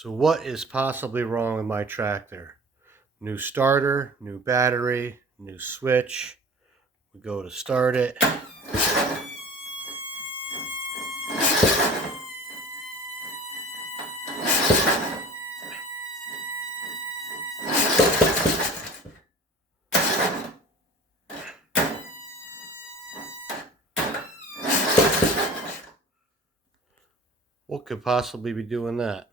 So what is possibly wrong with my tractor? New starter, new battery, new switch. We go to start it. What could possibly be doing that?